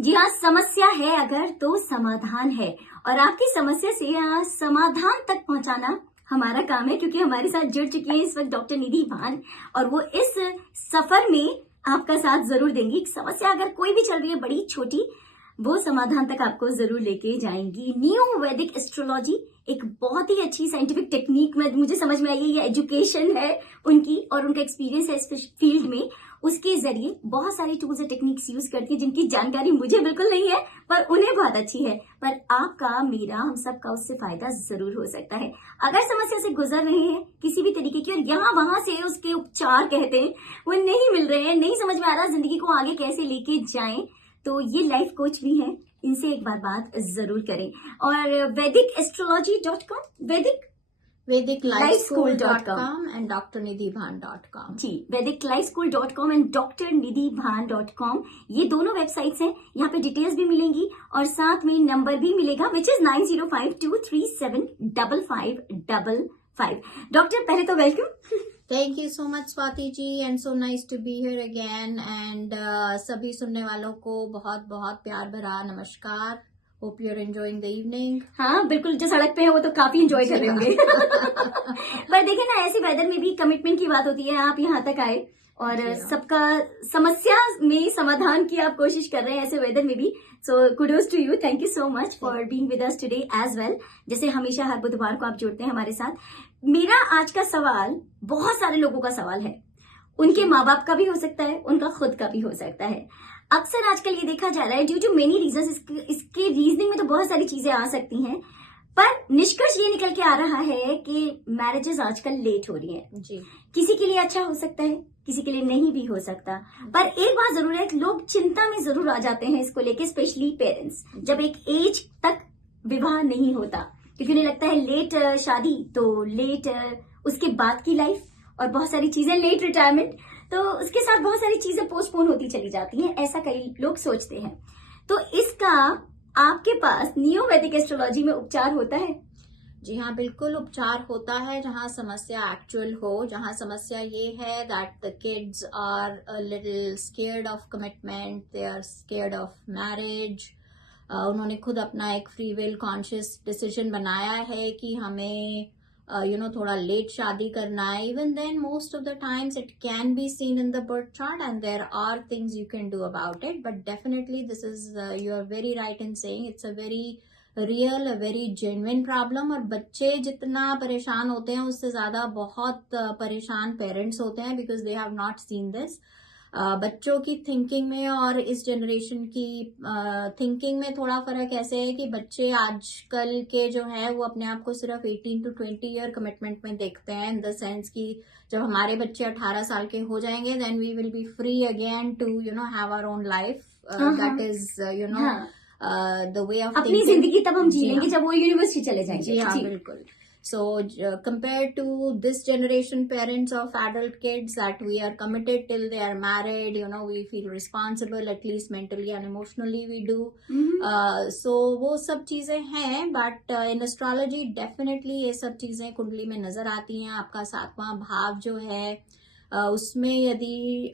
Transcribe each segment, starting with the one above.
जी हाँ, समस्या है अगर तो समाधान है, और आपकी समस्या से समाधान तक पहुंचाना हमारा काम है, क्योंकि हमारे साथ जुड़ चुकी है इस वक्त डॉक्टर निधि भान, और वो इस सफर में आपका साथ जरूर देंगी। समस्या अगर कोई भी चल रही है, बड़ी छोटी, वो समाधान तक आपको जरूर लेके जाएंगी। न्यू वैदिक एस्ट्रोलॉजी एक बहुत ही अच्छी साइंटिफिक टेक्निक में मुझे समझ में आई है, ये एजुकेशन है उनकी और उनका एक्सपीरियंस है इस फील्ड में। उसके जरिए बहुत सारी टूल्स और टेक्निक्स यूज करती है जिनकी जानकारी मुझे बिल्कुल नहीं है, पर उन्हें बहुत अच्छी है। पर आपका, मेरा, हम सबका उससे फायदा जरूर हो सकता है। अगर समस्या से गुजर रहे हैं किसी भी तरीके की, और यहाँ वहां से उसके उपचार कहते हैं वो नहीं मिल रहे हैं, नहीं समझ में आ रहा जिंदगी को आगे कैसे लेके जाएं, तो ये लाइफ कोच भी है, इनसे एक बार बात जरूर करें। और vedicastrology.com, vediclifeschool.com and drnidhibhan.com। Ji, vediclifeschool.com and drnidhibhan.com, ये दोनों वेबसाइट्स हैं। यहाँ पे डिटेल्स भी मिलेंगी और साथ में नंबर भी मिलेगा, विच इज 9052375555। डॉक्टर, पहले तो welcome. Thank you so much Swati ji, and so nice to be here again, and सभी सुनने वालों को बहुत बहुत प्यार भरा नमस्कार। Hope you're enjoying the evening। हाँ बिल्कुल, जो सड़क पे है वो तो काफी एंजॉय कर रहे होंगे। पर देखिए ना, ऐसे वेदर में भी कमिटमेंट की बात होती है। आप यहाँ तक आए और सबका समस्या में समाधान की आप कोशिश कर रहे हैं ऐसे वेदर में भी। So kudos to you, thank you so much for being with us today as well. जैसे हमेशा हर बुधवार को आप जुड़ते हैं हमारे साथ। मेरा आज का सवाल बहुत सारे लोगों का सवाल है, उनके माँ बाप का भी हो सकता है, उनका खुद का भी हो सकता है। अक्सर आजकल ये देखा जा रहा है, ड्यू टू मेनी रीजंस, इसके रीजनिंग में तो बहुत सारी चीजें आ सकती हैं, पर निष्कर्ष ये निकल के आ रहा है कि मैरिजेस आजकल लेट हो रही हैं। जी, किसी के लिए अच्छा हो सकता है, किसी के लिए नहीं भी हो सकता। पर एक बात जरूर है, लोग चिंता में जरूर आ जाते हैं इसको लेके, स्पेशली पेरेंट्स, जब एक एज तक विवाह नहीं होता, क्योंकि उन्हें लगता है लेट शादी तो लेट उसके बाद की लाइफ, और बहुत सारी चीजें लेट रिटायरमेंट, तो उसके साथ बहुत सारी चीजें पोस्टपोन होती चली जाती हैं, ऐसा कई लोग सोचते हैं। तो इसका आपके पास नियो वैदिक एस्ट्रोलॉजी में उपचार होता है? जी हाँ, बिल्कुल उपचार होता है। जहाँ समस्या एक्चुअल हो, जहाँ समस्या ये है that the kids are a little scared of commitment, they are scared of marriage. उन्होंने खुद अपना एक फ्री विल कॉन्शियस डिसीजन बनाया है कि हमें थोड़ा लेट शादी करना है। Even then most of the times it can be seen in the birth chart and there are things you can do about it, but definitely this is, you are very right in saying, it's a very real, a very genuine problem. और बच्चे जितना परेशान होते हैं उससे ज्यादा बहुत परेशान पेरेंट्स होते हैं, because they have not seen this. बच्चों की थिंकिंग में और इस जनरेशन की थिंकिंग में थोड़ा फर्क ऐसे है कि बच्चे आजकल के जो है वो अपने आप को सिर्फ 18 to 20 ईयर कमिटमेंट में देखते हैं, इन द सेंस कि जब हमारे बच्चे 18 साल के हो जाएंगे then we will be free again to have our own life. That is the way of अपनी जिंदगी तब हम जी लेंगे जब वो यूनिवर्सिटी चले जाएंगे। जी हाँ, बिल्कुल। So compared to this generation parents of adult kids that we are committed till they are married, we feel responsible, at least mentally and emotionally we do. So वो सब चीजें हैं, but in astrology definitely ये सब चीजें कुंडली में नजर आती हैं। आपका 7वां भाव जो है उसमें यदि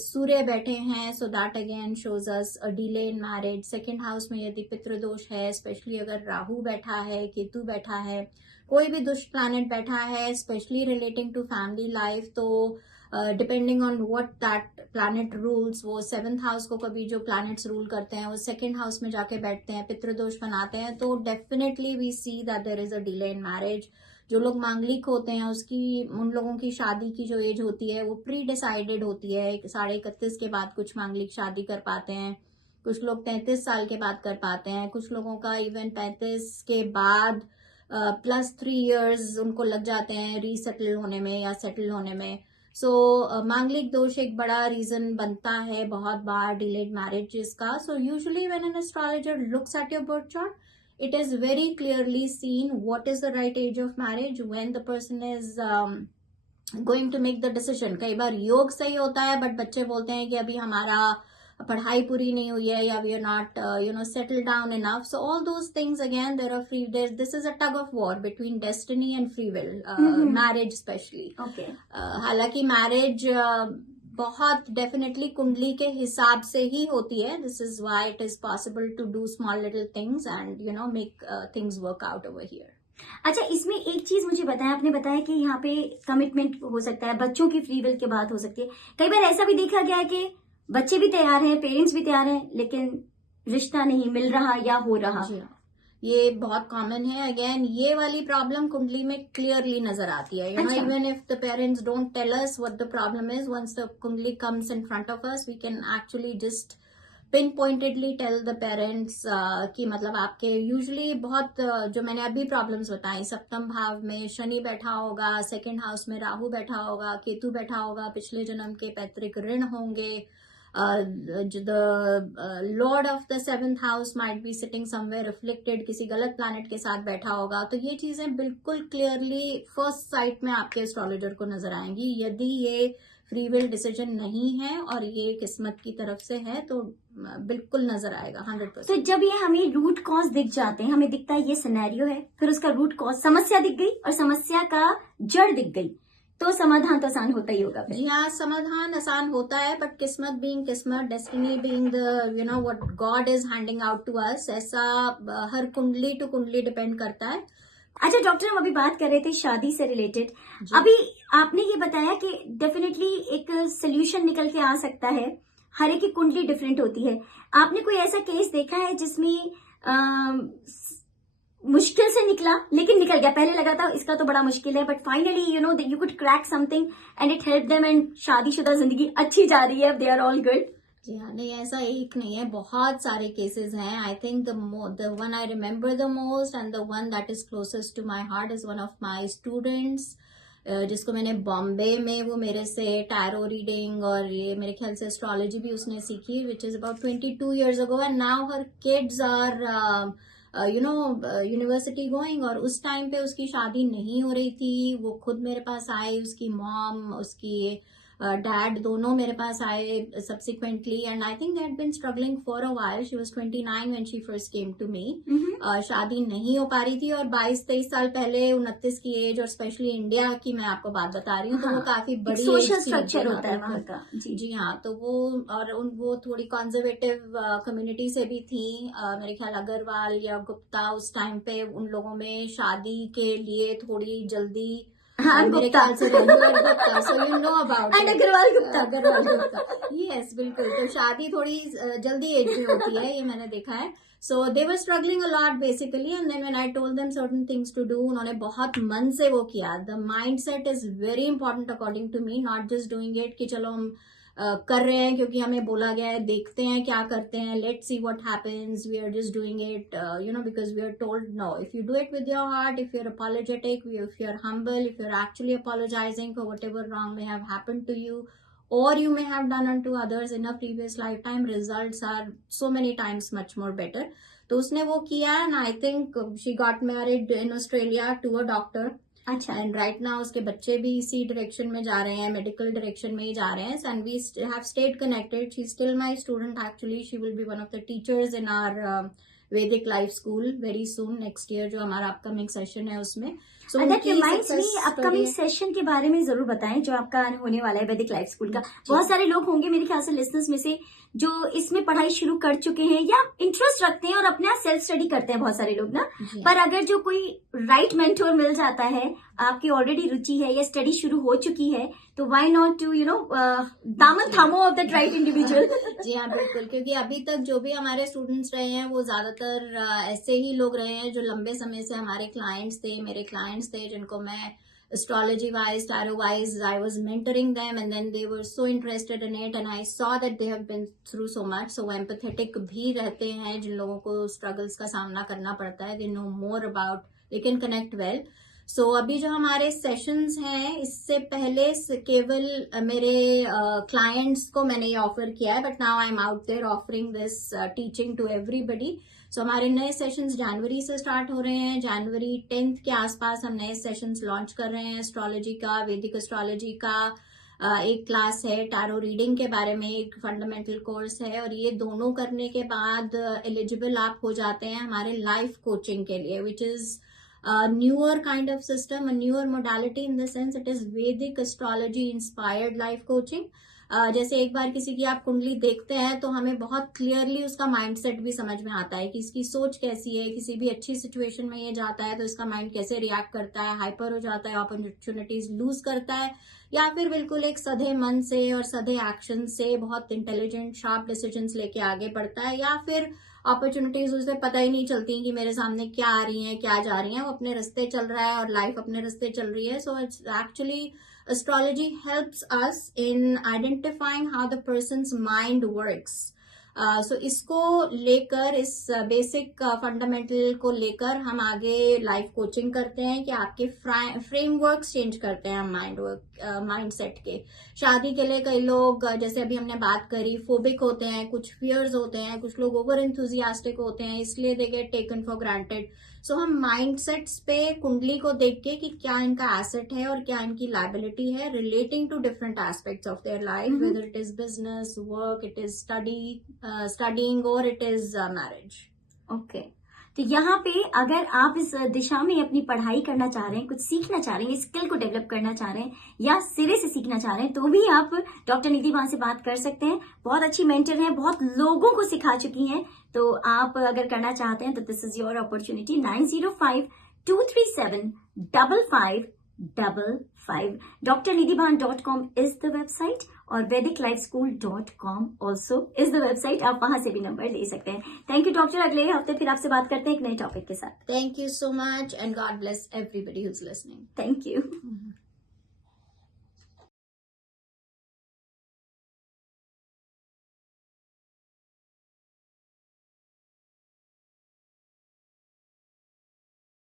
सूर्य बैठे हैं, so that again shows us a delay in marriage. Second house में यदि पितृदोष है, स्पेशली अगर राहु बैठा है, केतु बैठा है, कोई भी दुष्ट प्लैनेट बैठा है, specially relating to family life, तो depending on what that planet rules, वो 7th हाउस को कभी जो प्लैनेट्स रूल करते हैं वो 2nd हाउस में जाके बैठते हैं, पितृदोष बनाते हैं, तो definitely we see that there is a delay in marriage. जो लोग मांगलिक होते हैं उन लोगों की शादी की जो एज होती है वो प्री डिसाइडेड होती है। 31.5 के बाद कुछ मांगलिक शादी कर पाते हैं, कुछ लोग 33 साल के बाद कर पाते हैं, कुछ लोगों का इवन 35 के बाद +3 इयर्स उनको लग जाते हैं रीसेटल होने में या सेटल होने में। सो मांगलिक दोष एक बड़ा रीजन बनता है बहुत बार डिलेड मैरिजेस का। So usually when an astrologer looks at your birth chart, it is very clearly seen what is the right age of marriage when the person is going to make the decision. कई बार योग सही होता है but बच्चे बोलते हैं कि अभी हमारा पढ़ाई पूरी नहीं हुई है, या we are not settled down enough. So all those things again, this is a tug of war between destiny and free will, marriage especially. Okay. हालांकि मैरिज बहुत डेफिनेटली कुंडली के हिसाब से ही होती है. This is why it is possible to do small little things and make things work out over here. अच्छा, इसमें एक चीज मुझे बताया, आपने बताया कि यहाँ पे कमिटमेंट हो सकता है, बच्चों की फ्री विल की बात हो सकती है. कई बार ऐसा भी देखा गया है कि बच्चे भी तैयार हैं, पेरेंट्स भी तैयार हैं, लेकिन रिश्ता नहीं मिल रहा या हो रहा. जी हाँ, ये बहुत कॉमन है. अगेन ये वाली प्रॉब्लम कुंडली में क्लियरली नजर आती है. अच्छा. Even if the parents don't tell us what the problem is, once the kundli comes in front of us we can actually just pin pointedly tell the parents कि मतलब आपके यूजुअली बहुत जो मैंने अभी प्रॉब्लम्स बताई, सप्तम भाव में शनि बैठा होगा, सेकंड हाउस में राहु बैठा होगा, केतु बैठा होगा, पिछले जन्म के पैतृक ऋण होंगे, the Lord of the 7th house might be sitting somewhere reflected, किसी गलत प्लैनेट के साथ बैठा होगा. तो ये चीजें बिल्कुल क्लियरली फर्स्ट साइट में आपके एस्ट्रोलॉजर को नजर आएंगी. यदि ये फ्री विल डिसीजन नहीं है और ये किस्मत की तरफ से है तो बिल्कुल नजर आएगा 100%. तो जब ये हमें रूट कॉज दिख जाते हैं, हमें दिखता है ये सिनेरियो है, फिर उसका रूट कॉज समस्या दिख गई और समस्या का जड़ दिख गई, तो समाधान तो आसान होता ही होगा. जी हाँ, समाधान आसान होता है, बट किस्मत बीइंग किस्मत, destiny being the what God is handing out to us, ऐसा हर कुंडली टू कुंडली डिपेंड करता है. अच्छा डॉक्टर, हम अभी बात कर रहे थे शादी से रिलेटेड. अभी आपने ये बताया कि डेफिनेटली एक सोल्यूशन निकल के आ सकता है, हर एक की कुंडली डिफरेंट होती है. आपने कोई ऐसा केस देखा है जिसमें मुश्किल से निकला लेकिन निकल गया? पहले लगा था इसका तो बड़ा मुश्किल है, but finally you could crack something and it help them, and शादीशुदा जिंदगी अच्छी जा रही है, दे आर ऑल गुड. जी हाँ, नहीं ऐसा एक नहीं है, बहुत सारे केसेस हैं. I think the one I remember the most and the one that is closest to my heart is one of my students, जिसको मैंने बॉम्बे में, वो मेरे से टैरो रीडिंग और ये मेरे ख्याल से एस्ट्रोलॉजी भी उसने सीखी, which is about 22 years ago, and now her kids are university going. और उस टाइम पे उसकी शादी नहीं हो रही थी. वो खुद मेरे पास आए, उसकी मॉम, उसकी डैड दोनों मेरे पास आए subsequently, and I think they had been struggling for a while. She was 29 when she first came to me. शादी नहीं हो पा रही थी, और 22-23 साल पहले 29 की एज, और स्पेशली इंडिया की मैं आपको बात बता रही हूँ. तो वो काफी बड़ी सोशल स्ट्रक्चर होता है वहाँ का. जी हाँ, तो वो थोड़ी कंजर्वेटिव कम्युनिटी से भी थी. मेरे ख्याल अग्रवाल या गुप्ता उस टाइम पे उन लोगों में शादी के लिए थोड़ी जल्दी, मेरे ख्याल से Gupta, so you know about Agarwal Gupta. Agarwal Gupta, yes बिल्कुल. तो शादी थोड़ी जल्दी एज में होती है, ये मैंने देखा है. So they were struggling a lot basically, and then when I told them certain things to do, उन्होंने बहुत मन से वो किया. The mindset is very important according to me, not just doing it कि चलो हम कर रहे हैं क्योंकि हमें बोला गया है, देखते हैं क्या करते हैं, let's see what happens, we are just doing it because we are told. No, if you do it with your heart, if you are apologetic, if you are humble, if you are actually apologizing for whatever wrong may have happened to you or you may have done unto others in a previous lifetime, results are so many times much more better. तो उसने वो किया, and I think she got married in Australia to a doctor. अच्छा. And right now उसके बच्चे भी इसी direction में जा रहे हैं, मेडिकल डायरेक्शन में ही जा रहे हैं. And we have stayed connected. She is still my student actually. She will be one of the teachers in our Vedic life school very soon, next year जो हमारा अपकमिंग सेशन है उसमें. So that reminds me, upcoming session के बारे में जरूर बताएं जो आपका होने वाला है वैदिक लाइफ स्कूल का. बहुत सारे लोग होंगे मेरे ख्याल से लिसनर्स में से जो इसमें पढ़ाई शुरू कर चुके हैं या इंटरेस्ट रखते हैं और अपना सेल्फ स्टडी करते हैं, बहुत सारे लोग ना. पर अगर जो कोई राइट मेंटोर मिल जाता है, आपकी ऑलरेडी रुचि है या स्टडी शुरू हो चुकी है, तो व्हाई नॉट टू दामन थामो ऑफ दैट राइट इंडिविजुअल. जी हाँ बिल्कुल, क्योंकि अभी तक जो भी हमारे स्टूडेंट्स रहे हैं वो ज्यादातर ऐसे ही लोग रहे हैं जो लंबे समय से हमारे क्लाइंट्स थे, मेरे क्लाइंट्स थे, जिनको मैं astrology wise, tarot wise, I was mentoring them, and then they were so interested in it, and I saw that they have been through so much. So empathetic भी रहते हैं, जिन लोगों को struggles का सामना करना पड़ता है, they know more about, they can connect well. So अभी जो हमारे सेशंस हैं, इससे पहले केवल मेरे क्लाइंट्स को मैंने ये ऑफर किया है, but now I am out there offering this teaching to everybody. So हमारे नए सेशंस जनवरी से स्टार्ट हो रहे हैं. जनवरी 10th के आसपास हम नए सेशंस लॉन्च कर रहे हैं. एस्ट्रोलॉजी का, वैदिक एस्ट्रोलॉजी का एक क्लास है, टैरो रीडिंग के बारे में एक फंडामेंटल कोर्स है, और ये दोनों करने के बाद एलिजिबल आप हो जाते हैं हमारे लाइफ कोचिंग के लिए, which is newer kind of system, a newer modality in the sense it is Vedic astrology inspired life coaching. जैसे एक बार किसी की आप कुंडली देखते हैं तो हमें बहुत क्लियरली उसका माइंडसेट भी समझ में आता है कि इसकी सोच कैसी है, किसी भी अच्छी सिचुएशन में ये जाता है तो इसका माइंड कैसे रिएक्ट करता है, हाइपर हो जाता है, अपॉर्चुनिटीज लूज करता है, या फिर बिल्कुल एक सधे मन से और सधे एक्शन से बहुत इंटेलिजेंट शार्प डिसीजंस लेके आगे बढ़ता है, या फिर अपॉर्चुनिटीज उसे पता ही नहीं चलती कि मेरे सामने क्या आ रही हैं, क्या जा रही हैं, वो अपने रास्ते चल रहा है और लाइफ अपने रास्ते चल रही है. So it's actually astrology helps us in identifying how the person's mind works. So इसको लेकर, इस बेसिक फंडामेंटल को लेकर हम आगे लाइफ कोचिंग करते हैं कि आपके फ्रेमवर्क्स चेंज करते हैं हम माइंड सेट के. शादी के लिए कई लोग, जैसे अभी हमने बात करी, फोबिक होते हैं, कुछ फियर्स होते हैं, कुछ लोग ओवर एंथुजियास्टिक होते हैं, इसलिए they get taken for granted. So हम माइंडसेट्स पे कुंडली को देख के कि क्या इनका एसेट है और क्या इनकी लाइबिलिटी है, relating to different aspects of their life, whether it is business, work, it is studying or it is marriage. Okay, तो यहाँ पे अगर आप इस दिशा में अपनी पढ़ाई करना चाह रहे हैं, कुछ सीखना चाह रहे हैं, स्किल को डेवलप करना चाह रहे हैं या सिरे से सीखना चाह रहे हैं, तो भी आप डॉक्टर निधि वान से बात कर सकते हैं. बहुत अच्छी मेंटर हैं, बहुत लोगों को सिखा चुकी हैं. तो आप अगर करना चाहते हैं तो this is your opportunity. 9052375555. drnidhiban.com is the website और vediclifeschool.com also is the website. आप वहां से भी नंबर ले सकते हैं. Thank you doctor. अगले हफ्ते फिर आपसे बात करते हैं एक नए टॉपिक के साथ. Thank you so much and God bless everybody who's listening. Thank you.